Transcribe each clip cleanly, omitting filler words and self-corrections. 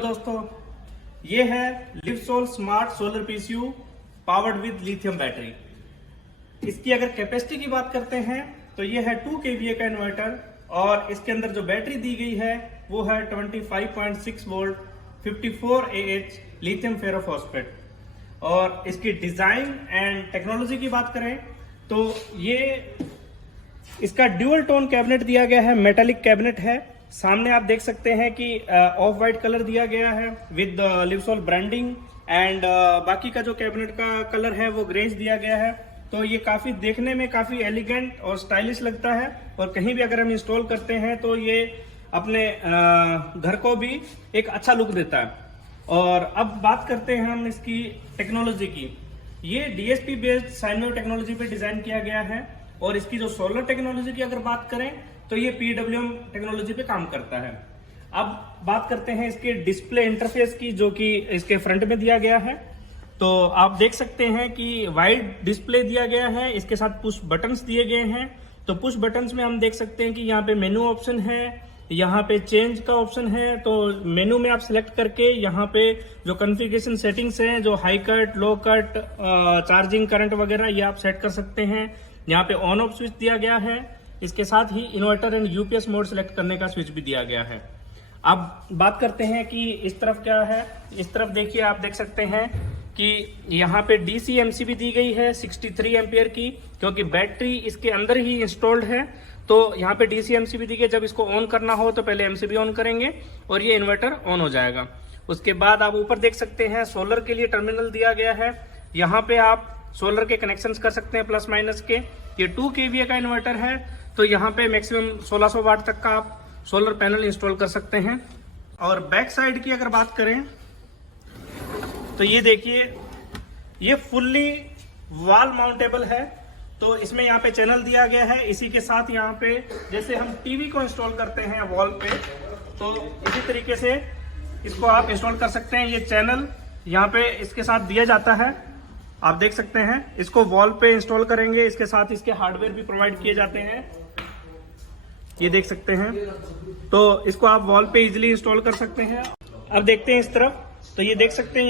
दोस्तों, ये है Livsol smart solar PCU powered with lithium battery. इसकी अगर कैपेसिटी की बात करते हैं तो ये है 2 kVA का इन्वर्टर और इसके अंदर जो बैटरी दी गई है वो है 25.6 वोल्ट 54 AH लिथियम फेरोफॉस्फेट। और इसकी डिजाइन एंड टेक्नोलॉजी की बात करें तो ये इसका ड्यूअल टोन कैबिनेट दिया गया है, मेटालिक कैबिनेट है। सामने आप देख सकते हैं कि ऑफ वाइट कलर दिया गया है विद लिवसोल ब्रांडिंग एंड बाकी का जो कैबिनेट का कलर है वो ग्रेज दिया गया है। तो ये काफी देखने में काफी एलिगेंट और स्टाइलिश लगता है और कहीं भी अगर हम इंस्टॉल करते हैं तो ये अपने घर को भी एक अच्छा लुक देता है। और अब बात करते हैं हम इसकी टेक्नोलॉजी की। ये DSP based sine wave technology पे डिजाइन किया गया है और इसकी जो सोलर टेक्नोलॉजी की अगर बात करें तो ये PWM टेक्नोलॉजी पे काम करता है। अब बात करते हैं इसके डिस्प्ले इंटरफेस की, जो कि इसके फ्रंट में दिया गया है। तो आप देख सकते हैं कि वाइड डिस्प्ले दिया गया है, इसके साथ पुश बटन्स दिए गए हैं। तो पुश बटन्स में हम देख सकते हैं कि यहाँ पे मेनू ऑप्शन है, यहाँ पे चेंज का ऑप्शन है। तो मेनू में आप सिलेक्ट करके यहाँ पे जो कॉन्फ़िगरेशन सेटिंग्स हैं, जो हाई कट, लो कट, चार्जिंग करंट वगैरह, ये आप सेट कर सकते हैं। यहाँ पे ऑन ऑफ स्विच दिया गया है, इसके साथ ही inverter and UPS mode select करने का स्विच भी दिया गया है। अब बात करते हैं कि इस तरफ क्या है। इस तरफ देखिए, आप देख सकते हैं कि यहाँ पे DC MCB दी गई है 63 एम्पियर की, क्योंकि बैटरी इसके अंदर ही इंस्टॉल्ड है। तो यहाँ पे DC MCB दी गई, जब इसको ऑन करना हो तो पहले MCB ऑन करेंगे और ये इन्वर्टर ऑन हो जाएगा। उसके बाद आप ऊपर देख सकते हैं सोलर के लिए टर्मिनल दिया गया है। यहाँ पे आप सोलर के कनेक्शंस कर सकते हैं प्लस माइनस के। ये 2 kVA का इन्वर्टर है, तो यहाँ पे मैक्सिमम 1600 वाट तक का आप सोलर पैनल इंस्टॉल कर सकते हैं। और बैक साइड की अगर बात करें तो ये देखिए, ये फुल्ली वॉल माउंटेबल है। तो इसमें यहाँ पे चैनल दिया गया है। इसी के साथ यहाँ पे जैसे हम टीवी को इंस्टॉल करते हैं वॉल पे, तो इसी तरीके से इसको आप इंस्टॉल कर सकते हैं। ये चैनल यहाँ पे इसके साथ दिया जाता है, आप देख सकते हैं। इसको वॉल पे इंस्टॉल करेंगे, इसके साथ इसके हार्डवेयर भी प्रोवाइड किए जाते हैं, ये देख सकते हैं। तो इसको आप वॉल पे इजीली इंस्टॉल कर सकते हैं। अब देखते हैं इस तरफ, तो ये देख सकते हैं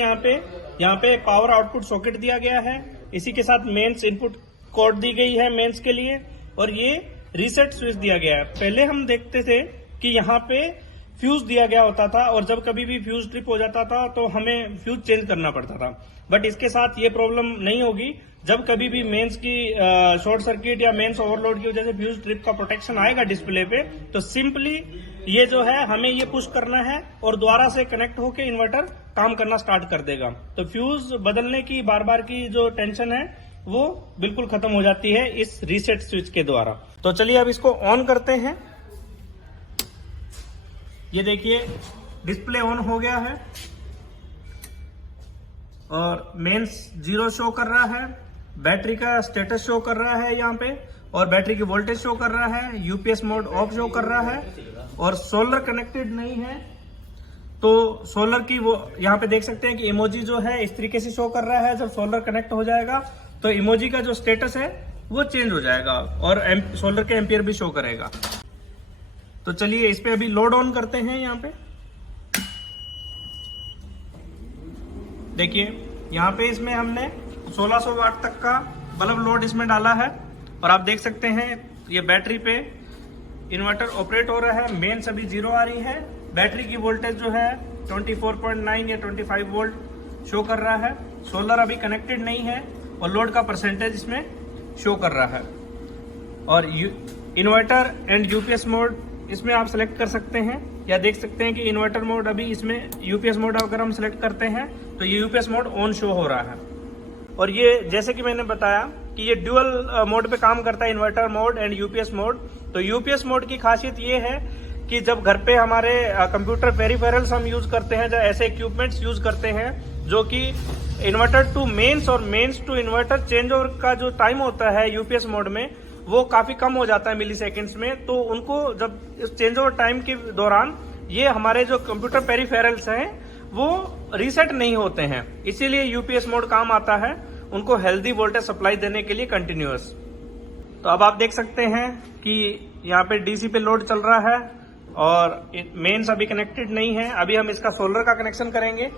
यहाँ पे पावर आउटपुट सॉकेट दिया गया है। इसी के साथ मेंस इनपुट कोड दी गई है मेंस के लिए, और ये रीसेट स्विच दिया गया है। पहले हम देखते थे कि यहाँ पे फ्यूज दिया गया होता था और जब कभी भी फ्यूज ट्रिप हो जाता था तो हमें फ्यूज चेंज करना पड़ता था, बट इसके साथ ये प्रॉब्लम नहीं होगी। जब कभी भी मेंस की शॉर्ट सर्किट या मेंस ओवरलोड की वजह से फ्यूज ट्रिप का प्रोटेक्शन आएगा डिस्प्ले पे, तो सिंपली ये जो है हमें ये पुश करना है और दोबारा से कनेक्ट होकर इन्वर्टर काम करना स्टार्ट कर देगा। तो फ्यूज बदलने की बार बार की जो टेंशन है वो बिल्कुल खत्म हो जाती है इस रीसेट स्विच के द्वारा। तो चलिए अब इसको ऑन करते हैं। ये देखिए, डिस्प्ले ऑन हो गया है और मेंस 0 शो कर रहा है, बैटरी का स्टेटस शो कर रहा है यहाँ पे, और बैटरी की वोल्टेज शो कर रहा है, UPS मोड ऑफ शो कर रहा है, और सोलर कनेक्टेड नहीं है। तो सोलर की वो यहाँ पे देख सकते हैं कि इमोजी जो है इस तरीके से शो कर रहा है। जब सोलर कनेक्ट हो जाएगा तो इमोजी का जो स्टेटस है वो चेंज हो जाएगा और सोलर के एम्पियर भी शो करेगा। तो चलिए इस पे अभी लोड ऑन करते हैं। यहाँ पे देखिए, यहाँ पे इसमें हमने 1600 वाट तक का बल्ब लोड इसमें डाला है और आप देख सकते हैं ये बैटरी पे इन्वर्टर ऑपरेट हो रहा है। मेंस अभी 0 आ रही है, बैटरी की वोल्टेज जो है 24.9 या 25 वोल्ट शो कर रहा है। सोलर अभी कनेक्टेड नहीं है और लोड का परसेंटेज इसमें शो कर रहा है। और इन्वर्टर एंड UPS मोड इसमें आप सेलेक्ट कर सकते हैं, या देख सकते हैं कि इन्वर्टर मोड अभी इसमें UPS मोड अगर हम सेलेक्ट करते हैं तो ये UPS मोड ऑन शो हो रहा है। और ये जैसे कि मैंने बताया कि ये ड्यूअल मोड पे काम करता है, inverter mode and UPS mode. तो UPS मोड की खासियत ये है कि जब घर पे हमारे कंप्यूटर पेरिफेरल्स हम यूज करते हैं, जब ऐसे इक्विपमेंट्स यूज करते हैं जो कि इन्वर्टर टू मेंस और mains to inverter change over का जो टाइम होता है UPS मोड में वो काफी कम हो जाता है मिली सेकेंड्स में। तो उनको जब इस चेंज ओवर टाइम के दौरान ये हमारे जो कंप्यूटर पेरिफेरल्स हैं वो रीसेट नहीं होते हैं, इसीलिए UPS मोड काम आता है उनको हेल्दी वोल्टेज सप्लाई देने के लिए कंटिन्यूअस। तो अब आप देख सकते हैं कि यहाँ पे DC पे लोड चल रहा है और मेंस अभी कनेक्टेड नहीं है। अभी हम इसका सोलर का कनेक्शन करेंगे।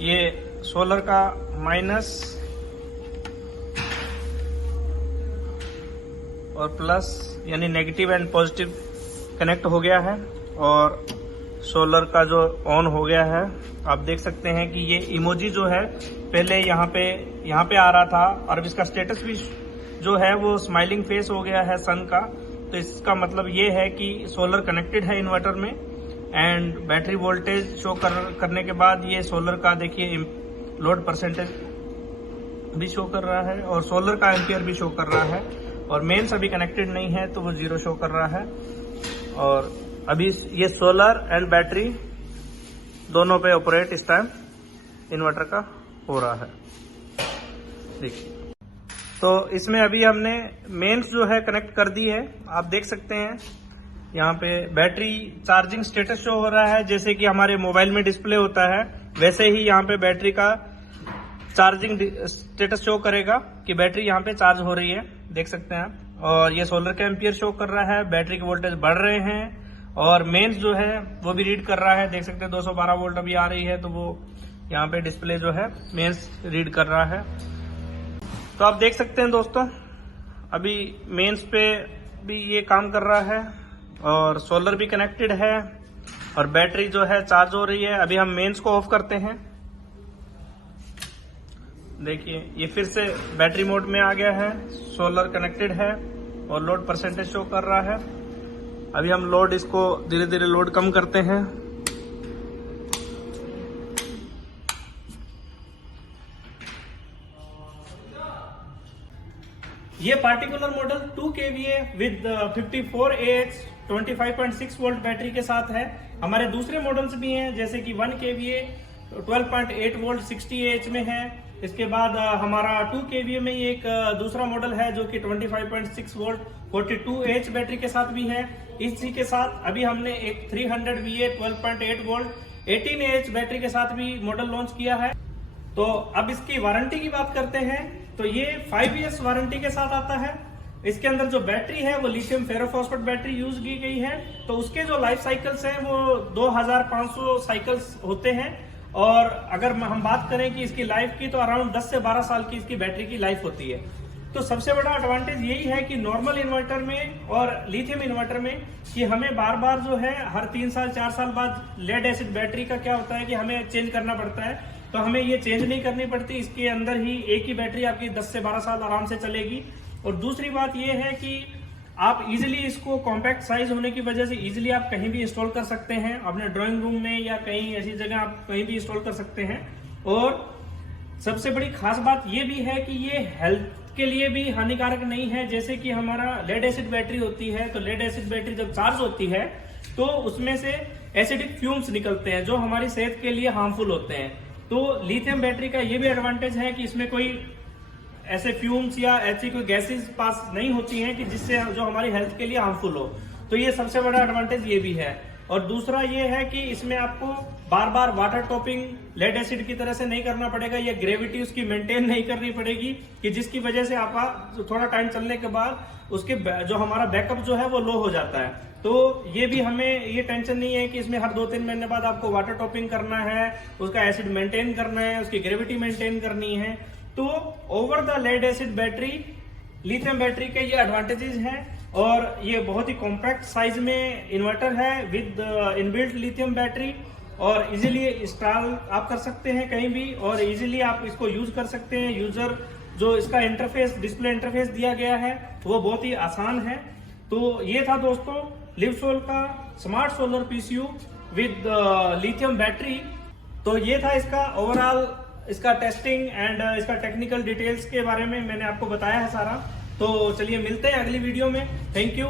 ये सोलर का माइनस और प्लस यानी नेगेटिव एंड पॉजिटिव कनेक्ट हो गया है और सोलर का जो ऑन हो गया है। आप देख सकते हैं कि ये इमोजी जो है पहले यहाँ पे आ रहा था और अब इसका स्टेटस भी जो है वो स्माइलिंग फेस हो गया है सन का। तो इसका मतलब ये है कि सोलर कनेक्टेड है इन्वर्टर में एंड बैटरी वोल्टेज शो करने के बाद ये सोलर का देखिए लोड परसेंटेज भी शो कर रहा है और सोलर का एम्पियर भी शो कर रहा है और मेंस अभी कनेक्टेड नहीं है तो वो 0 शो कर रहा है। और अभी ये सोलर एंड बैटरी दोनों पे ऑपरेट इस टाइम इन्वर्टर का हो रहा है। देखिए तो इसमें अभी हमने मेंस जो है कनेक्ट कर दी है। आप देख सकते हैं यहाँ पे बैटरी चार्जिंग स्टेटस शो हो रहा है, जैसे कि हमारे मोबाइल में डिस्प्ले होता है वैसे ही यहाँ पे बैटरी का चार्जिंग स्टेटस शो करेगा कि बैटरी यहाँ पे चार्ज हो रही है, देख सकते हैं आप। और ये सोलर का एम्पियर शो कर रहा है, बैटरी के वोल्टेज बढ़ रहे हैं और मेंस जो है वो भी रीड कर रहा है, देख सकते हैं 212 वोल्ट अभी आ रही है तो वो यहाँ पे डिस्प्ले जो है मेंस रीड कर रहा है। तो आप देख सकते हैं दोस्तों अभी मेंस पे भी ये काम कर रहा है और सोलर भी कनेक्टेड है और बैटरी जो है चार्ज हो रही है। अभी हम मेंस को ऑफ करते हैं। देखिए ये फिर से बैटरी मोड में आ गया है, सोलर कनेक्टेड है और लोड परसेंटेज शो कर रहा है। अभी हम लोड इसको धीरे धीरे लोड कम करते हैं। ये particular model 2 kVA with 54Ah 25.6 volt battery के साथ है। हमारे दूसरे मॉडल्स भी हैं जैसे कि 1 kVA 12.8 वोल्ट 60Ah में है। इसके बाद हमारा 2 kVA में एक दूसरा मॉडल है जो कि 25.6 वोल्ट 42Ah बैटरी के साथ भी है। इसी के साथ अभी हमने एक 300VA 12.8 वोल्ट 18Ah बैटरी के साथ भी मॉडल लॉन्च किया है। तो अब इसकी वारंटी की बात करते हैं तो ये 5 इयर्स वारंटी के साथ आता है। इसके अंदर जो बैटरी है वो लिथियम फेरोफॉस्फेट बैटरी यूज की गई है, तो उसके जो लाइफ साइकिल्स हैं वो 2500 साइकिल्स होते हैं। और अगर हम बात करें कि इसकी लाइफ की तो अराउंड 10 से 12 साल की इसकी बैटरी की लाइफ होती है। तो सबसे बड़ा एडवांटेज यही है कि नॉर्मल इन्वर्टर में और लिथियम इन्वर्टर में कि हमें बार बार जो है हर 3 साल 4 साल बाद लेड एसिड बैटरी का क्या होता है कि हमें चेंज करना पड़ता है, तो हमें ये चेंज नहीं करनी पड़ती। इसके अंदर ही एक ही बैटरी आपकी 10 से 12 साल आराम से चलेगी। और दूसरी बात ये है कि आप इजीली इसको कॉम्पैक्ट साइज होने की वजह से इजीली आप कहीं भी इंस्टॉल कर सकते हैं, अपने ड्राइंग रूम में या कहीं ऐसी जगह आप कहीं भी इंस्टॉल कर सकते हैं। और सबसे बड़ी खास बात ये भी है कि ये हेल्थ के लिए भी हानिकारक नहीं है। जैसे कि हमारा लेड एसिड बैटरी होती है, तो लेड एसिड बैटरी जब चार्ज होती है तो उसमें से एसिडिक फ्यूम्स निकलते हैं जो हमारी सेहत के लिए हार्मफुल होते हैं। तो लिथियम बैटरी का ये भी एडवांटेज है कि इसमें कोई ऐसे फ्यूम्स या ऐसी कोई गैसेस पास नहीं होती हैं कि जिससे जो हमारी हेल्थ के लिए हार्मफुल हो। तो ये सबसे बड़ा एडवांटेज ये भी है। और दूसरा ये है कि इसमें आपको बार बार वाटर टॉपिंग लेड एसिड की तरह से नहीं करना पड़ेगा, या ग्रेविटी उसकी मेंटेन नहीं करनी पड़ेगी कि जिसकी वजह से आपका थोड़ा टाइम चलने के बाद उसके जो हमारा बैकअप जो है वो लो हो जाता है। तो ये भी हमें ये टेंशन नहीं है कि इसमें हर 2-3 महीने बाद आपको वाटर टॉपिंग करना है, उसका एसिड मेंटेन करना है, उसकी ग्रेविटी मेंटेन करनी है। तो over the lead acid battery lithium battery के ये एडवांटेजेस हैं। और ये बहुत ही कॉम्पैक्ट साइज में इन्वर्टर है विद इनबिल्ट लिथियम बैटरी, और इजीली इंस्टॉल आप कर सकते हैं कहीं भी और इजीली आप इसको यूज कर सकते हैं। यूजर जो इसका इंटरफेस डिस्प्ले इंटरफेस दिया गया है वो बहुत ही आसान है। तो ये था दोस्तों लिवसोल का smart solar PCU with lithium battery. तो ये था इसका ओवरऑल इसका टेस्टिंग एंड इसका टेक्निकल डिटेल्स के बारे में मैंने आपको बताया है सारा। तो चलिए मिलते हैं अगली वीडियो में। Thank you.